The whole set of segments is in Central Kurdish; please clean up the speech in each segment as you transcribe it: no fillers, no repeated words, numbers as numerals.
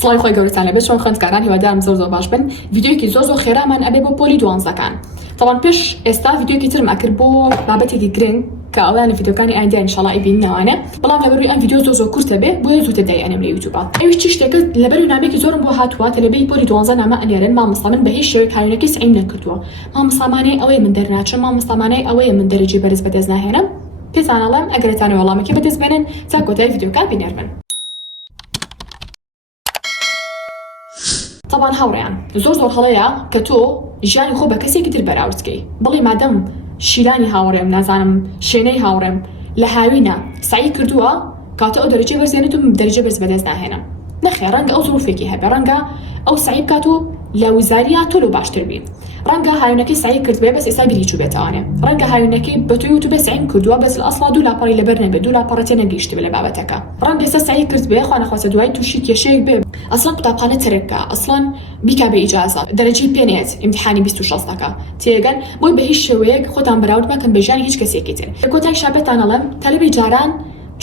سڵای خۆی گەورەتان لەبێت چۆن خوێندکاران هیوادارم زۆر باش بن. ڤیدیۆیەکی زۆر خێرامان ئەبێ بۆ پۆلی دوانزەکان. طبعا پێش ئێستا ڤیدیۆیەکی ترم ئەکرد بۆ بابەتێکی گرنگ کە ئەویان لە ڤیدیۆکانی ئایندا ئینشاڵڵا ئیبیننەوانە، بەڵام لەبەروی ئەم ڤیدیۆ زۆر کورتە بێ بۆیە زووتر دایانێم لە یوتیوب. ئەویش شتێکە لەبەر نامێکی زۆرم بۆ هاتووە تەلەبەی پۆلی دوانزە نامە ئەنێرن مامۆستا من بە هیچ شێوەیەک هاوینەکەی سعیم نەکردووە. مامۆستامانەی ئەوەیە من دەرناچم، مامۆستامانەی ئەوەیە من دەرەجەی بەرز بەدەست ناهێنم. پێتان ئەڵێم ئەگەرتان وەڵامێکی بەدەست بێنن تا کۆتایی ڤیدیۆکان بینێرن. طبعا هاوڕێیان زۆر هەڵەیە کە تۆ ژیانی خۆ بە کەسێکی تر بەراوردکەی بڵێ مادەم شیلانی هاوڕێم نازانم شوێنەی هاوڕێم لە هاوینە سعی کردووە کاتە ئەو دەرەجەی بەرزێنێت و دەرەجە بەرز بەدەست ناهێنم. نەخێر ڕەنگە ئەو زۆرفێکی هەبێ، ڕەنگە ئەو سعی بکات و لە وزاریە تۆ لە باشتر بی، ڕەنگە هاوینەکەی سعی کرد بێ بەس ئێستا بیری چوو بێتەوانێ، ڕەنگە هاوینەکەی بە توی و تو بە سعیم کردووە بەس ئەسڵا دوو لاپەڕی لەبەر نەبێت، دوو لاپەڕەتێ نەگەیشت بێ لە بابەتەکە، ڕەنگە ئێستا سعی کرد بێ خوا نەخواسە دوای تووشی کێشەیەک بێ ئەسڵان قوتابخانە ترکە، ئەسڵان بیکا بە ئیجازە دەرەجەی پێنێت ئیمتحانی 26ەکە تێگەن بۆی بە هیچ شێوەیەک خۆتان بەراورد مەکەن بە ژیانی هیچ کەسێکی تر. کۆتای شابەتان ئەڵێم تەلەبی جاران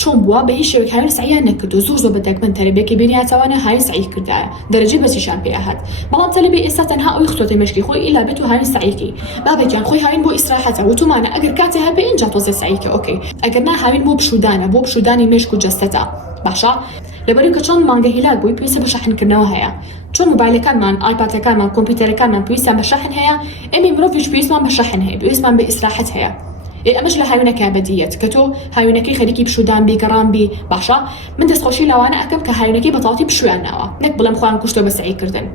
چۆن بووە بە هیچ شێوەیەک هاوین سعیان نەکردو، زۆر بەدەگمەن تەلەبێکی بینیاتەوانە هاوین سعی کردایە دەرەجەی بەسیشان پێ هات، بەڵام تەلەبی ئێستا تەنها ئەوی خۆتەی مەشکی خۆی ئیلا بێت و هاوین سعیکی بابێکیان خۆی هاوین بۆ ئیسراحەتە وتومانە ئەگەر کاتێ هەبێ اینجا تۆزێ سعیکە ئۆکەی، ئەگەر نا هاوین بۆ بشودانە بۆ بشودانی مێشک و جەستەتە باشە. لەبەری کە چۆن مانگە هیلال بووی پێویستە بە شەحنکردنەوە هەیە، چۆن موبایلەکانمان ئایپادەکانمان کۆمپیوتەرەکانمان پێویستیان بە شەحن هەیە، ئێمە مرۆڤیش پێویستمان بە شەحن هەیە، پێویستمان بە ئیسراحەت هەیە. ئەمەش لە هاوینەکە بەدیەت کە تۆ هاوینەکەی خەریکی پشودان بی گەڕان بی باشە. من دەستخۆشی لەوانە ئەکەم کە هاوینەکەی بەتاڵی پشویان ناوە، نەک بڵێم خۆیان کوشتۆ بە سعیکردن.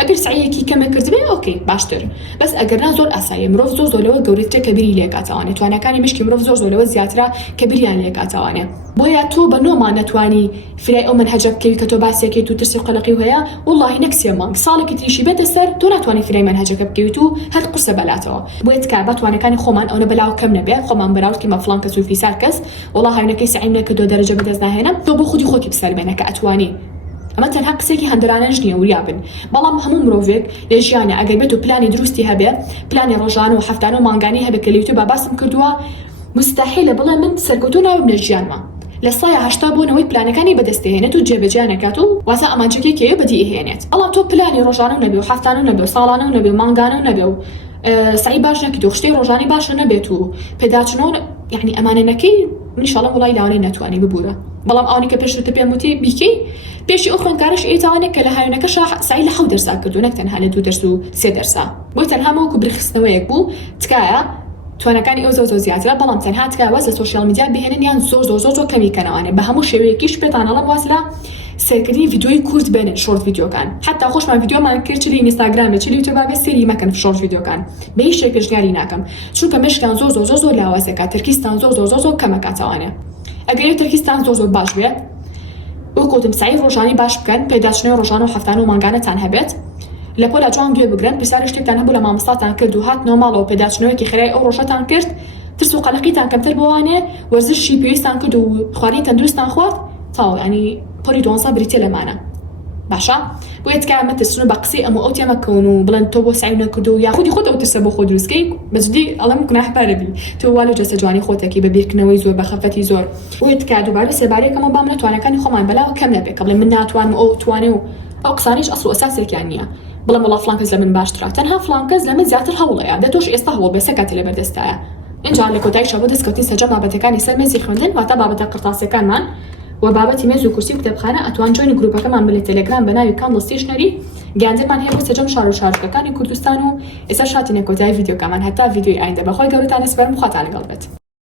ئەگەر سعیەکی کەمە کردبێ ئۆکەی باشتر، بەس ئەگەرنا زۆر ئاساییە مرۆڤ زۆر لەوە گەورەترە کە بیری لێکاتەوانێت، توانەکانی مشکی مرۆڤ زۆر لەوە زیاترە کە بریان لێکاتەوانێت. بۆیە تۆ بە نۆمان نەتوانی فرای ئەو منهەجە بکەوی کە تۆ باسیەکەیت و ترسی و قەلەقی هەیە وڵڵاهی نەک سێ مانگ ساڵێکی تریشی بێتە سەر تۆ ناتوانی فرای منهەجەکە بکەویت و هەر قورسە بەلاتەوە. بۆیە تکا بە توانەکانی خۆمان ئەوە بەلاو کەم نەبێت، خۆمان بەراوردکەمە فڵان کەس و فیسار کەس وڵڵا هاوینەکەی سعیم نەکردو دەرەجە بەدەست ناهێنم، تۆ بۆ خودی خۆکی بسەر بێنە کە ئەتوانی. ئەمە تەنها قسێکی هەندرانەش نییە وریا بن، بەڵام هەموو مرۆڤێک لە ژیانە ئەگەر بێت و پلانی دروستی هەبێ، پلانی ڕۆژانە و هەفتانە و مانگانی هەبێت کە لە یوتیوب باسم کردووە، مستاحیلە بڵێ من سەرکەوتو ناوم لە ژیانمە لە 180 بۆنەوەی پلانەکانی بەدەستێنێت و جێبەجێ نەکات و واتە ئەمانچەکەی کێ بەدی هێنێت. بەڵام تۆ پلانی ڕۆژانە و نەبێ و هەفتانە و نەبێ و ساڵانە و نەبێ و مانگانە و نەبێ و سعی باش نەکەیت و شتەی ڕۆژانی باشە نەبێت و پێداچنەوە یعنی ئەمانە نەکەی منیشاڵم وڵای لاوانەی نەتوانی ببوورە. بەڵام ئەوانی کە پێشتر پێم وتی بیکەی پێشی ئەو خوێندکارش ئێتوانێت کە لە هاوینەکە سعی لە 7 دەرسا کردو نەک تەنها لە 2 دەرس و 3 دەرسا، بۆی تەنها وەکو برخستنەوەیەک بوو تکایە توانەکانی ئەو زۆر زیاترە، بەڵام تەنها تکایە واز لە سۆشیال میدیا بهێنن یان زۆر کەمی کەنەوانێ بە هەموو شێوەیەکیش پێتان ئەڵێم واز لە سەرکردنی ڤیدیۆی کورت بێنن شۆرت ڤیدیۆکان، حتا خۆشمان ڤیدیۆمان کرد چلی ئینستاگرام چلی یوتیوب بە سێری مەکەن شۆرت ڤیدیۆکان بە هیچ شێوەیەک پێشنیاری ناکەم، چونکە مشکان زۆر لاوازەکە ترکیستان زۆر کەمەکاتەوانێ. ئەگەر ترکیستان زۆر باش بێت وەکوتم سعی ڕۆژانی باش بکەن پێداچنەوەی ڕۆژانە و هەفتانە و مانگانەتان هەبێت، لە پۆلا جوان گوێ بگرن پرسیار شتێکتان هەبوو لە مامۆستاتان کرد و هاتنەوە ماڵەوە پێداچنەوەیەکی خێرای ئەو ڕۆژەتان کرد، ترس و قەلەقیتان کەمتر بوانێ، وەرزشی پێویستان کرد و خواردنی تەندروستان خوارد تاو ینی پۆلی دوانزە بریتێ لەمانە باشە. بۆیە تکایە مەترسن و بە قسەی ئەمە ئەو تێمەکەون و بڵێن تۆ بۆ سعی نەکردو و یا خودی خۆت ئەو ترسە بۆ خۆ دروستکەی بەجددی ئەڵێم گوناحبارە بی تۆ وا لە جەستە جوانی خۆتەکەی بە بیرکردنەوەی زۆر بە خەفەتی زۆر. بۆیە تکایە دووبارە سێبارەیەکەمە بام نەتوانەکانی خۆمان بەلاوە کەم نەبێت کە بڵێن من ناتوانم ئەو توانێ و ئەو قسانیش ئەسڵ و ئەساسێکیان نییە، بڵێم وڵا فڵان کەس لە من باشترە، تەنها فڵان کەس لە من زیاتر هەوڵەیە دە تۆش ئێستا هەوڵ بێ سەکاتی لەبەردەستایە. اینجا لە کۆتایی شەو بۆ دەستکەوتنی سەرجەم بابەتەکانی سەر مێزی خوێندن واتە بابەتە قرتاسیەکانمان و بابەتی مێز و کورسی کتێبخانە ئەتوان جۆینی گروپەکەمان بڵێ تەلەگرام بە ناوی کاندڵ ستێشنەری گیانجێمان هەیە بۆ سەرجەم شار و شارۆچکەکانی کوردستان و ئێستا شاتینە کۆتایی ڤیدیۆکەمان هەتا ڤیدیۆی ئایندا بەخۆی گەورەتان سپەرم خواتان لەگەڵ بێت.